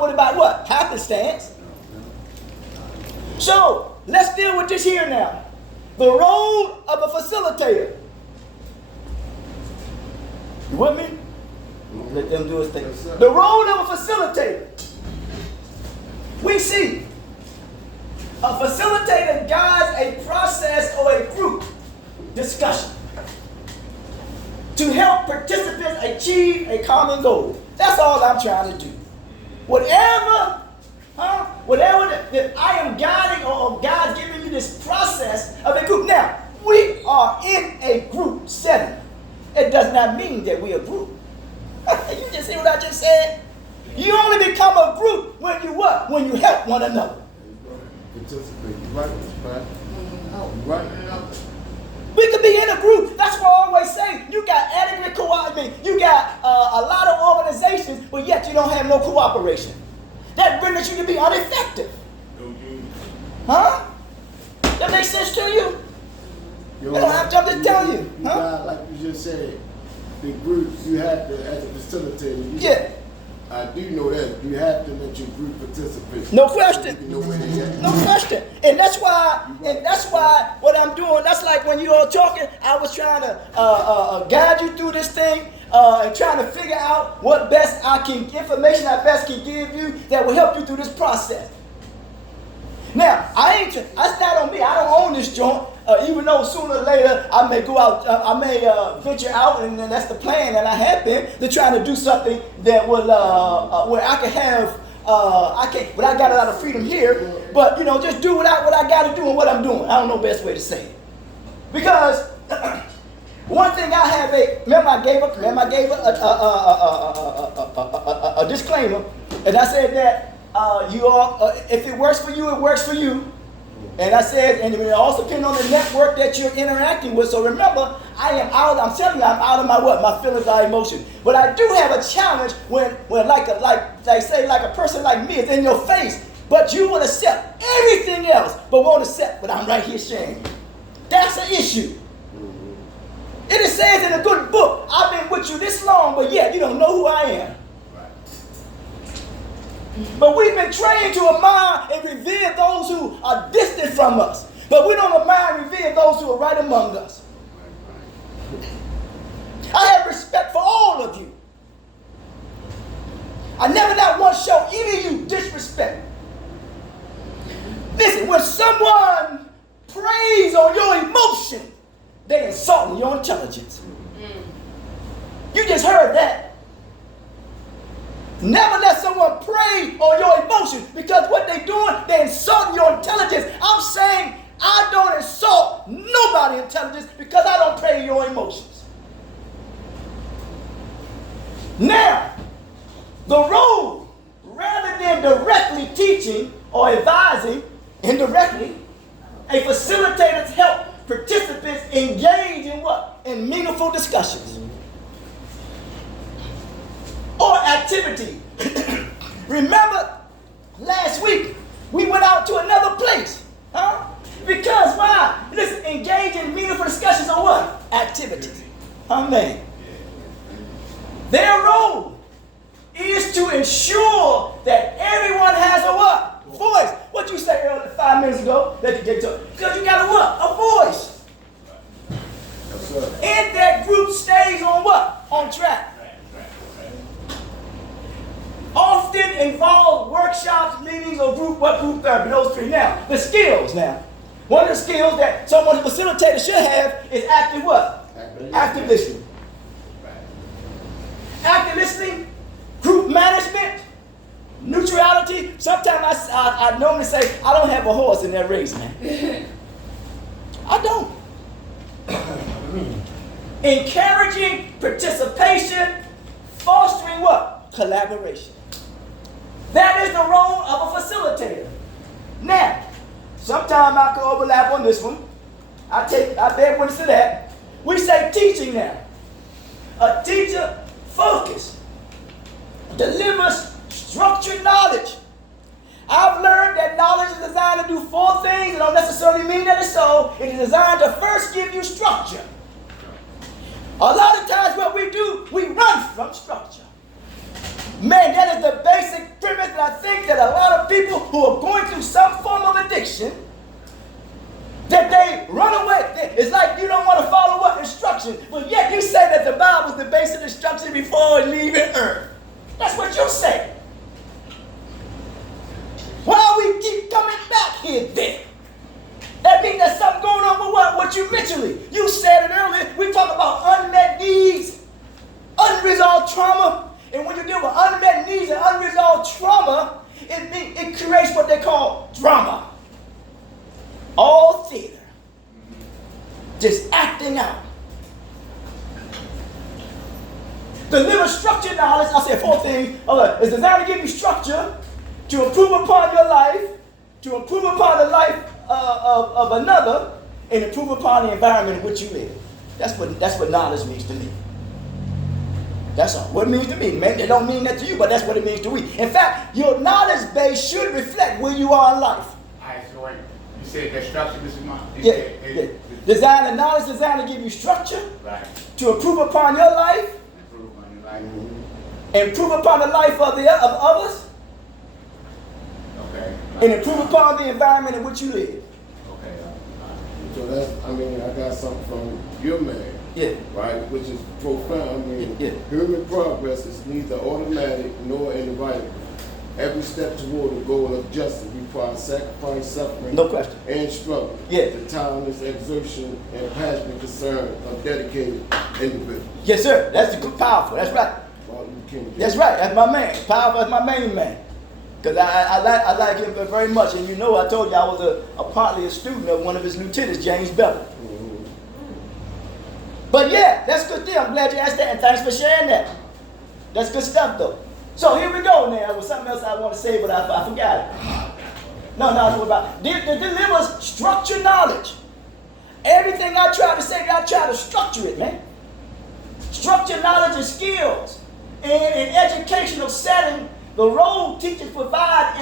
with it by what? Happenstance. So, let's deal with this here now. The role of a facilitator. You with me? Let them do his thing. The role of a facilitator. We see a facilitator guides a process or a group discussion to help participants achieve a common goal. That's all I'm trying to do. Whatever that I am guiding or God's giving you this process of a group. Now, we are in a group setting. It does not mean that we are a group. You just hear what I just said? You only become a group when you what? When you help one another. We could be in a group. That's what I always say. You got adequate cooperation. You got a lot of organizations, but yet you don't have no cooperation. That renders you to be ineffective. Huh? That makes sense to you? You don't have to tell you. You got, like you just said, the groups, you have to, as a facilitator, yeah. I do know that. You have to let your group participate. No question. You know where they at. No question. And that's why what I'm doing, that's like when you all talking, I was trying to guide you through this thing and trying to figure out what information I best can give you that will help you through this process. Now, that's not on me. I don't own this joint. Even though sooner or later I may go out, I may venture out, and that's the plan that I have been to try to do something that will, where I can have, but I got a lot of freedom here. But just do what I got to do and what I'm doing. I don't know the best way to say it, because one thing I have remember I gave a disclaimer, and I said that you all, if it works for you, it works for you. And I said, and it also depends on the network that you're interacting with. So remember, I'm telling you, I'm out of my feelings, my emotions. But I do have a challenge when like a person like me is in your face, but you will accept everything else, but won't accept what I'm right here sharing. That's an issue. It says in a good book, I've been with you this long, but yet you don't know who I am. But we've been trained to admire and revere those who are distant from us. But we don't admire and revere those who are right among us. I have respect for all of you. I never not once show any of you disrespect. Listen, when someone preys on your emotion, they're insulting your intelligence. You just heard that. Never let someone prey on your emotions, because what they're doing, they're insulting your intelligence. I'm saying I don't insult nobody's intelligence because I don't prey on your emotions. Now, the role, rather than directly teaching or advising, indirectly, a facilitator help participants engage in what? In meaningful discussions or activity. Remember, last week, we went out to another place. Because why? Listen, engage in meaningful discussions on what? Activities. Amen. Their role is to ensure that everyone has a what? Voice. What you say earlier 5 minutes ago? Because you got a what? A voice. And that group stays on what? On track. Often involve workshops, meetings, or group therapy. Those three. Now, the skills now. One of the skills that someone, a facilitator, should have is active what? Active listening. Active listening, group management, neutrality. Sometimes I normally say, I don't have a horse in that race, man. I don't. Encouraging participation, fostering what? Collaboration. That is the role of a facilitator. Now, sometimes I can overlap on this one. I bear witness to that. We say teaching now. A teacher focus, delivers structured knowledge. I've learned that knowledge is designed to do 4 things. It don't necessarily mean that it's so. It is designed to first give you structure. A lot of times what we do, we run from structure. Man, that is the basic premise, that I think that a lot of people who are going through some form of addiction, that they run away. It's like you don't want to follow what instruction, but yet you say that the Bible is the basic instruction before leaving earth. That's what you say. Why we keep coming back here then? That means there's something going on with what you mentally. You said it earlier. We talk about unmet needs, unresolved trauma. And when you deal with unmet needs and unresolved trauma, it creates what they call drama. All theater. Just acting out. Deliver structured knowledge. I said 4 things. It's designed to give you structure, to improve upon your life, to improve upon the life of another, and improve upon the environment in which you live. That's what knowledge means to me. That's all. What it means to me. Man, it don't mean that to you, but that's what it means to me. In fact, your knowledge base should reflect where you are in life. All right, so you said that structure, Mr. Mom? Yeah. Design and knowledge designed to give you structure. Right. To improve upon your life. Improve upon your life. Improve upon the life of others. Okay. And improve upon the environment in which you live. Okay. So that's, I got something from your man. Yeah. Right, which is profound. Yeah. Human progress is neither automatic nor inevitable. Every step toward the goal of justice requires sacrifice, suffering, No question. and struggle. Yeah. The tireless exertion and passionate concern of dedicated individuals. Yes, sir. That's powerful. That's right. Martin Luther King Jr. That's right. That's my man. Powerful. That's my main man. Because I like him very much. And you know, I told you I was partly a student of one of his lieutenants, James Bevel. But yeah, that's good deal. I'm glad you asked that, and thanks for sharing that. That's good stuff, though. So here we go now. There was something else I want to say, but I forgot it. No, it's about deliver structured knowledge. Everything I try to say, I try to structure it, man. Structured knowledge and skills. In an educational setting, the role teachers provide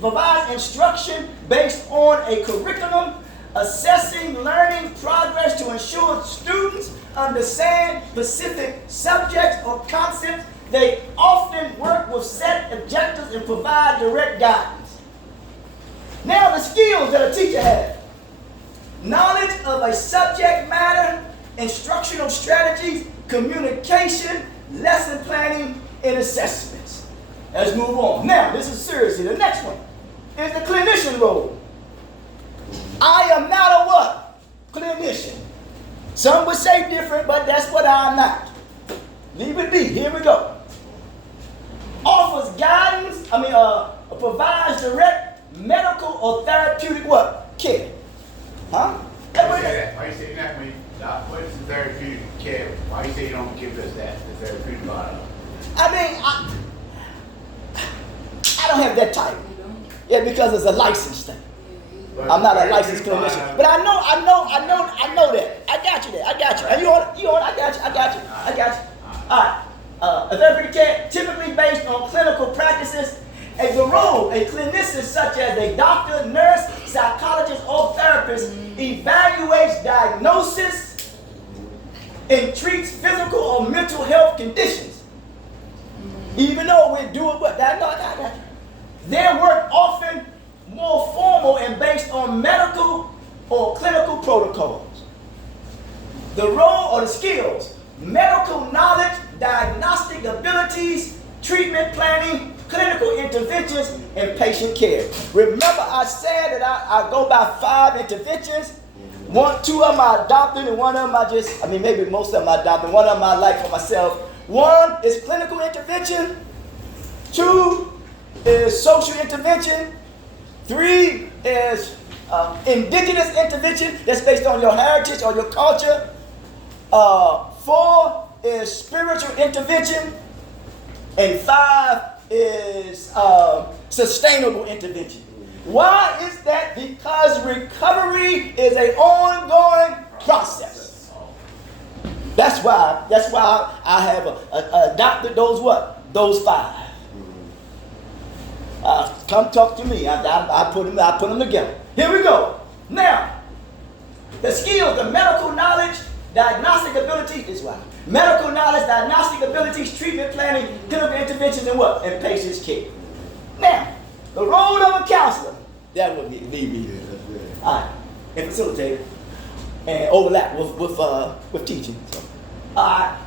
provide instruction based on a curriculum, assessing learning progress to ensure students understand specific subjects or concepts. They often work with set objectives and provide direct guidance. Now the skills that a teacher has. Knowledge of a subject matter, instructional strategies, communication, lesson planning, and assessments. Let's move on. Now, this is seriously. The next one is the clinician role. I am not a what? Clinician. Some would say different, but that's what I'm not. Leave it be. Here we go. Offers guidance, provides direct medical or therapeutic what? Care. Huh? Why you say that? Why you say that when what is the therapeutic care? Why you say you don't give us that, the therapeutic part of it? I don't have that title. Yeah, because it's a license thing. I'm not a licensed clinician. But I know that. I got you there. I got you. Are you on it? I got you. All right. A therapeutic care typically based on clinical practices. The role a clinician such as a doctor, nurse, psychologist, or therapist evaluates diagnosis and treats physical or mental health conditions. Even though we're doing what? Their work often more formal and based on medical or clinical protocols. The role or the skills, medical knowledge, diagnostic abilities, treatment planning, clinical interventions, and patient care. Remember I said that I go by 5 interventions. 2 of them I adopted and 1 of them maybe most of them I adopted, 1 of them I like for myself. 1 is clinical intervention. 2 is social intervention. 3 is indigenous intervention that's based on your heritage or your culture. 4 is spiritual intervention. And 5 is sustainable intervention. Why is that? Because recovery is an ongoing process. That's why I have adopted those 5. Come talk to me. I put them together. Here we go. Now, the skills, the medical knowledge, diagnostic abilities is why. Medical knowledge, diagnostic abilities, treatment planning, clinical interventions, and what? And patient's care. Now, the role of a counselor, that would be me. Yeah, that's good. All right, and facilitator, and overlap with teaching. So, all right,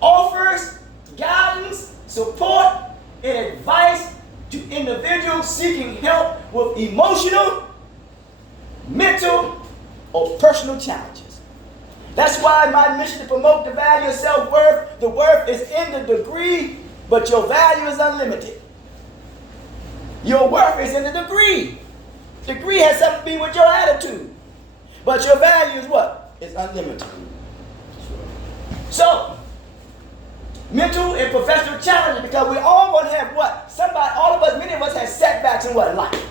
offers guidance, support, and advice to individuals seeking help with emotional, mental, or personal challenges. That's why my mission to promote the value of self-worth. The worth is in the degree, but your value is unlimited. Your worth is in the degree. Degree has something to do with your attitude. But your value is what? It's unlimited. So, mental and professional challenges, because we're all going to have what? All of us, many of us have setbacks in what? Life.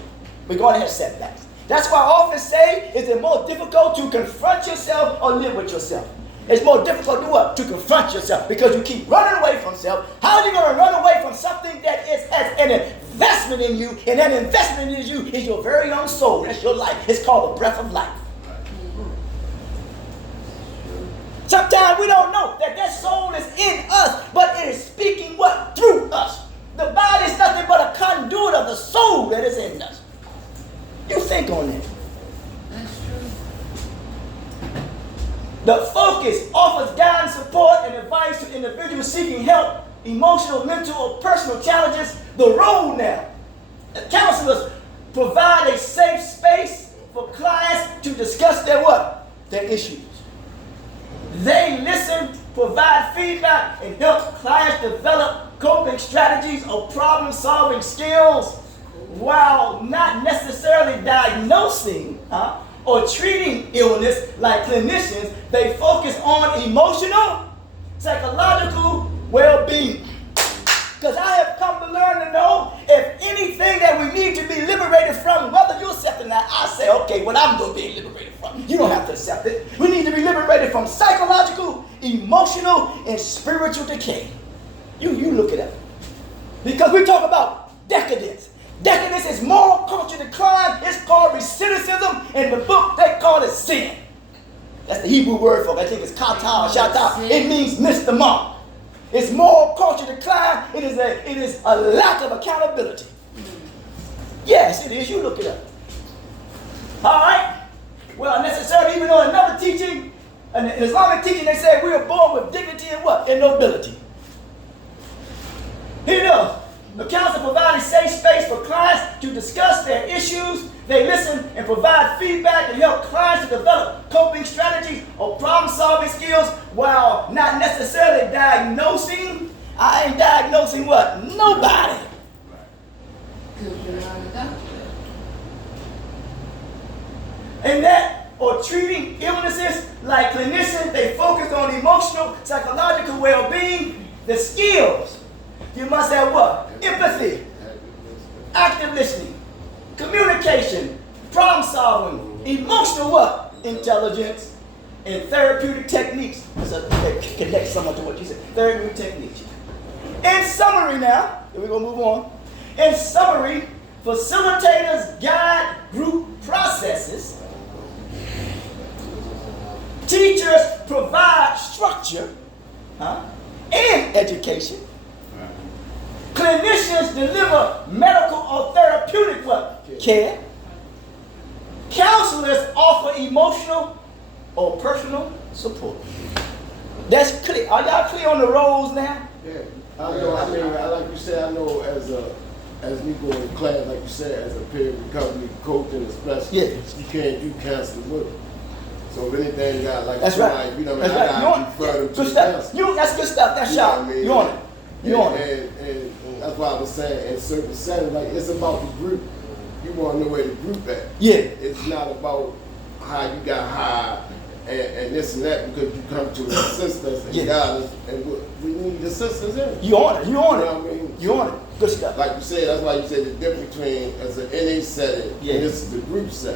We're going to have setbacks. That's why I often say it's more difficult to confront yourself or live with yourself. It's more difficult to what? To confront yourself, because you keep running away from self. How are you going to run away from something that has an investment in you, and that investment in you is your very own soul. That's your life. It's called the breath of life. Sometimes we don't know that soul is in us, but it is speaking what? Through us. The body is nothing but a conduit of the soul that is in us. You think on that. That's true. The focus offers guidance, support, and advice to individuals seeking help, emotional, mental, or personal challenges. The role now. The counselors provide a safe space for clients to discuss their what? Their issues. They listen, provide feedback, and help clients develop coping strategies or problem-solving skills while not necessarily diagnosing or treating illness like clinicians. They focus on emotional, psychological well-being. Because I have come to learn to know if anything that we need to be liberated from, whether you accept it or not, I say, okay, what I'm going to be liberated from. You don't have to accept it. We need to be liberated from psychological, emotional, and spiritual decay. You look it up. Because we talk about decadence. Decadence is moral culture decline. It's called recidivism. In the book, they call it sin. That's the Hebrew word for it. I think it's kata or shata. It means miss the mark. It's moral culture decline. It is a lack of accountability. Yes, it is. You look it up. All right? Well, necessarily, even though another teaching, in Islamic teaching, they say we are born with dignity and what? And nobility. Here it is. The counsel provides a safe space for clients to discuss their issues. They listen and provide feedback and help clients to develop coping strategies or problem-solving skills while not necessarily diagnosing. I ain't diagnosing what? Nobody. Because you're not a doctor. And that, or treating illnesses like clinicians, they focus on emotional, psychological well-being, the skills. You must have what? Empathy, active listening, communication, problem solving, emotional what? Intelligence, and therapeutic techniques. So that connects somewhat to what you said. Therapeutic techniques. In summary now, we're going to move on. In summary, facilitators guide group processes. Teachers provide structure and education. Clinicians deliver medical or therapeutic what? Care. Counselors offer emotional or personal support. That's clear. Are y'all clear on the roles now? Yeah, I know. I mean, like you said, I know as we go in class, like you said, as a peer recovery coach and a specialist, you can't do counseling with them. So if anything got like that's somebody, right. you know, That's I right. got to refer them to Good the stuff. counselor. That's good stuff. That's sharp. I mean? You on it. You on it. And that's why I was saying in certain settings, like it's about the group. You want to know where the group at. Yeah. It's not about how you got high and this and that, because you come to assist us and guide us, and we need assistance in it. You on it. You on it. You know what I mean? You on it. Good stuff. Like you said, that's why you said the difference between as an NA setting and this is the group setting.